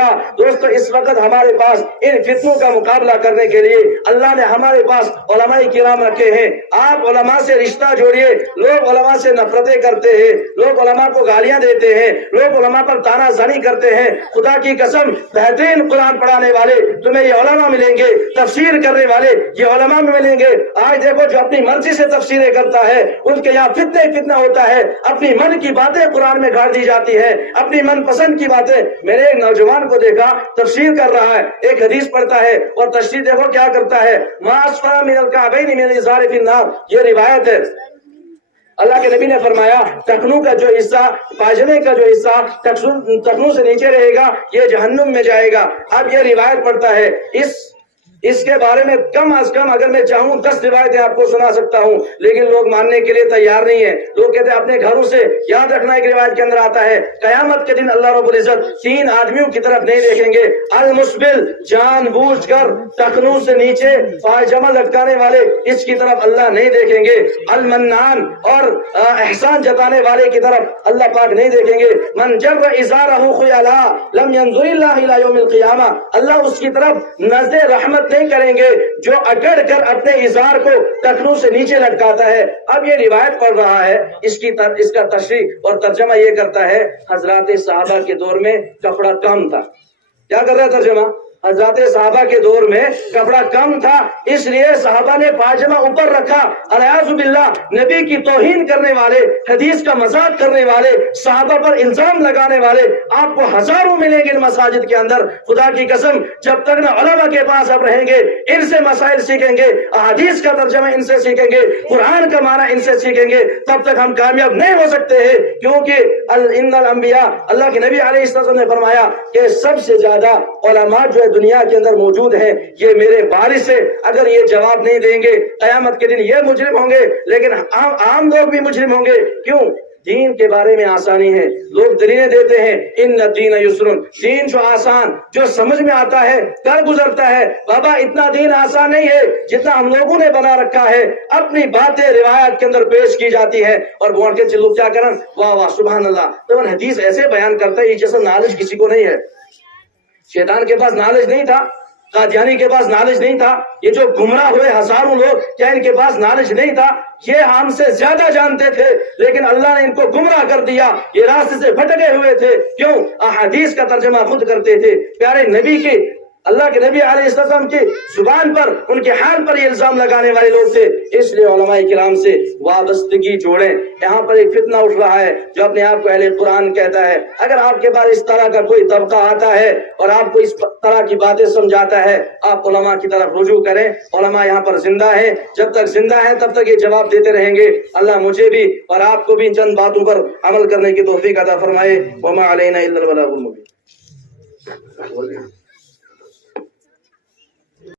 گا۔ دوستو اس وقت ہمارے پاس ان فتنوں کا مقابلہ کرنے کے لیے اللہ نے ہمارے پاس علماء کرام رکھے ہیں۔ آپ علماء سے رشتہ جوڑیے۔ لوگ علماء سے نفرتیں کرتے ہیں، لوگ علماء کو گالیاں دیتے ہیں، لوگ علماء پر تانا زنی کرتے ہیں۔ خدا کی قسم بہترین قرآن پڑھانے والے تمہیں یہ علماء ملیں گے، تفسیر کرنے والے یہ علماء میں ملیں گے۔ آج دیکھو جو اپنی مرضی سے تفسیریں کرتا ہے ان کے یہاں فتنہ ہوتا ہے، اپنی من کی باتیں قرآن میں گاڑ دی جاتی ہے، اپنی من پسند کی باتیں۔ میں نے ایک نوجوان کو دیکھا تفسیر کر رہا ہے، ایک حدیث پڑھتا ہے اور تشریح دیکھو کیا کرتا ہے، ما اسفل من الکعبین من الازار فی النار، یہ روایت ہے۔ اللہ کے نبی نے فرمایا ٹخنوں کا جو حصہ، پاجامے کا جو حصہ ٹخنوں سے نیچے رہے گا یہ جہنم میں جائے گا۔ اب یہ روایت پڑھتا ہے، اس کے بارے میں کم از کم اگر میں چاہوں 10 روایتیں آپ کو سنا سکتا ہوں، لیکن لوگ ماننے کے لیے تیار نہیں ہیں۔ لوگ کہتے ہیں اپنے گھروں سے یاد رکھنا، ایک روایت کے اندر آتا ہے قیامت کے دن اللہ رب العزت 3 آدمیوں کی طرف نہیں دیکھیں گے، المسبل جان بوجھ کر ٹخنوں سے نیچے پائجامہ لٹکانے والے، اس کی طرف اللہ نہیں دیکھیں گے، المنان اور احسان جتانے والے کی طرف اللہ پاک نہیں دیکھیں گے، من جر ازارہ خیلا لم ينظر اللہ الی یوم القیامہ، اللہ اس کی طرف نظر رحمت نہیں کریں گے جو اکڑ کر اپنے ازار کو ٹخنوں سے نیچے لٹکاتا ہے۔ اب یہ روایت پڑھ رہا ہے، اس کا تشریح اور ترجمہ یہ کرتا ہے حضرات صحابہ کے دور میں کپڑا کم تھا۔ کیا کر رہا ہے ترجمہ؟ حضرات صحابہ کے دور میں کپڑا کم تھا، اس لیے صحابہ نے پاجامہ اوپر رکھا۔ الیاذ باللہ، نبی کی توہین کرنے والے، حدیث کا مذاق کرنے والے، صحابہ پر الزام لگانے والے آپ کو ہزاروں ملیں گے ان مساجد کے اندر۔ خدا کی قسم جب تک نہ علماء کے پاس آپ رہیں گے، ان سے مسائل سیکھیں گے، احادیث کا ترجمہ ان سے سیکھیں گے، قرآن کا معنی ان سے سیکھیں گے، تب تک ہم کامیاب نہیں ہو سکتے ہیں۔ کیونکہ ان الانبیاء، اللہ کے نبی علیہ السلام نے فرمایا کہ سب سے زیادہ علماء جو دنیا کے اندر موجود ہیں یہ میرے وارث سے، اگر یہ جواب نہیں دیں گے قیامت کے دن یہ مجرم ہوں گے، لیکن عام لوگ بھی مجرم ہوں گے۔ کیوں؟ دین کے بارے میں آسانی ہے، لوگ دلیلیں دیتے ہیں ان الدین یسر، دین جو آسان، جو سمجھ میں آتا ہے کر گزرتا ہے۔ بابا اتنا دین آسان نہیں ہے جتنا ہم لوگوں نے بنا رکھا ہے، اپنی باتیں روایت کے اندر پیش کی جاتی ہے اور بول کے چلو کیا کرن، واہ واہ سبحان اللہ، تو حدیث ایسے بیان کرتا ہے یہ جیسا نالج کسی کو نہیں ہے۔ شیطان کے پاس نالج نہیں تھا، قادیانی کے پاس نالج نہیں تھا، یہ جو گمراہ ہوئے ہزاروں لوگ کیا ان کے پاس نالج نہیں تھا؟ یہ ہم سے زیادہ جانتے تھے، لیکن اللہ نے ان کو گمراہ کر دیا، یہ راستے سے بھٹکے ہوئے تھے۔ کیوں؟ احادیث کا ترجمہ خود کرتے تھے، پیارے نبی کے، اللہ کے نبی علیہ السلام کی زبان پر، ان کے حال پر یہ الزام لگانے والے لوگ تھے۔ اس لیے علماء کرام سے وابستگی جوڑیں۔ یہاں پر ایک فتنہ اٹھ رہا ہے جو اپنے آپ کو اہل قرآن کہتا ہے، اگر آپ کے پاس اس طرح کا کوئی طبقہ آتا ہے اور آپ کو اس طرح کی باتیں سمجھاتا ہے، آپ علماء کی طرف رجوع کریں۔ علماء یہاں پر زندہ ہیں، جب تک زندہ ہیں تب تک یہ جواب دیتے رہیں گے۔ اللہ مجھے بھی اور آپ کو بھی چند باتوں پر عمل کرنے کی توفیق عطا فرمائے۔ وما علینا الا البلاغ المبین۔